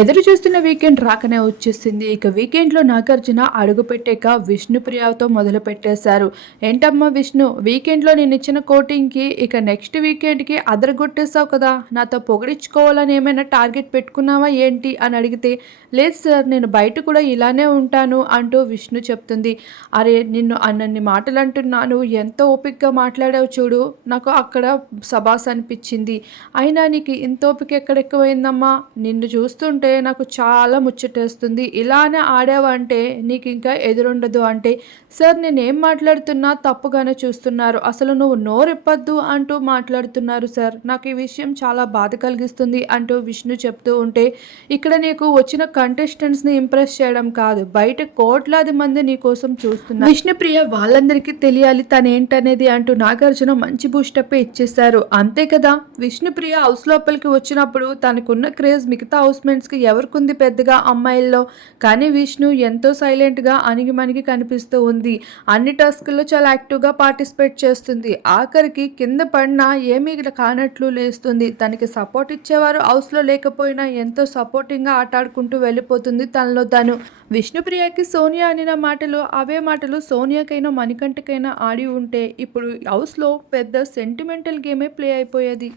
ఎదురు చూస్తున్న వీకెండ్ రాకనే వచ్చేసింది. ఇక వీకెండ్లో నాగార్జున అడుగు పెట్టాక విష్ణుప్రియతో మొదలు పెట్టేశారు ఏంటమ్మా విష్ణు వీకెండ్లో నేను ఇచ్చిన కోటింగ్కి ఇక నెక్స్ట్ వీకెండ్కి అదరగొట్టేసావు కదా. నాతో పొగిడించుకోవాలని ఏమైనా టార్గెట్ పెట్టుకున్నావా ఏంటి అని అడిగితే లేదు సార్ నేను బయట కూడా ఇలానే ఉంటాను అంటూ విష్ణు చెప్తుంది. అరే నిన్ను అన్నన్ని మాటలు అంటున్నాను ఎంతో ఓపికగా మాట్లాడావు చూడు. నాకు అక్కడ సబాస్ అనిపించింది అయినా నీకు ఇంత ఓపిక ఎక్కడెక్కువైందమ్మా నిన్ను చూస్తుంటే నాకు చాలా ముచ్చటేస్తుంది. ఇలానే ఆడావంటే నీకు ఇంకా ఎదురుండదు అంటే. సార్ నేను ఏం మాట్లాడుతున్నా తప్పుగానే చూస్తున్నారు. అసలు నువ్వు నోరిప్పద్దు అంటూ మాట్లాడుతున్నారు సార్. నాకు ఈ విషయం చాలా బాధ కలిగిస్తుంది అంటూ విష్ణు చెప్తూ ఉంటే ఇక్కడ నీకు వచ్చిన కంటెస్టెంట్స్ని ఇంప్రెస్ చేయడం కాదు. బయట కోట్లాది మంది నీ కోసం చూస్తున్నారు. విష్ణుప్రియ వాళ్ళందరికీ తెలియాలి తనేంటనేది అంటూ నాగార్జున మంచి బూస్టప్ ఇచ్చేశారు. అంతే కదా? విష్ణుప్రియ హౌస్ లోపలికి వచ్చినప్పుడు తనకున్న క్రేజ్ మిగతా హౌస్మేట్స్కి ఎవరికుంది పెద్దగా అమ్మాయిల్లో? కానీ విష్ణు ఎంతో సైలెంట్గా అణిగిమణిగి కనిపిస్తూ ఉంది. అన్ని టాస్క్లో చాలా యాక్టివ్గా పార్టిసిపేట్ చేస్తుంది. ఆఖరికి కింద పడినా ఏమీ ఇక్కడ కానట్లు లేస్తుంది. తనకి సపోర్ట్ ఇచ్చేవారు హౌస్లో లేకపోయినా ఎంతో సపోర్టింగ్గా ఆటాడుకుంటూ వెళ్ళిపోతుంది తనలో తను. విష్ణుప్రియకి సోనియా అనిన మాటలు అవే మాటలు సోనియాకైనా మణికంటకైనా ఆడి ఉంటే ఇప్పుడు హౌస్లో పెద్ద సెంటిమెంటల్ గేమే ప్లే అయిపోయేది.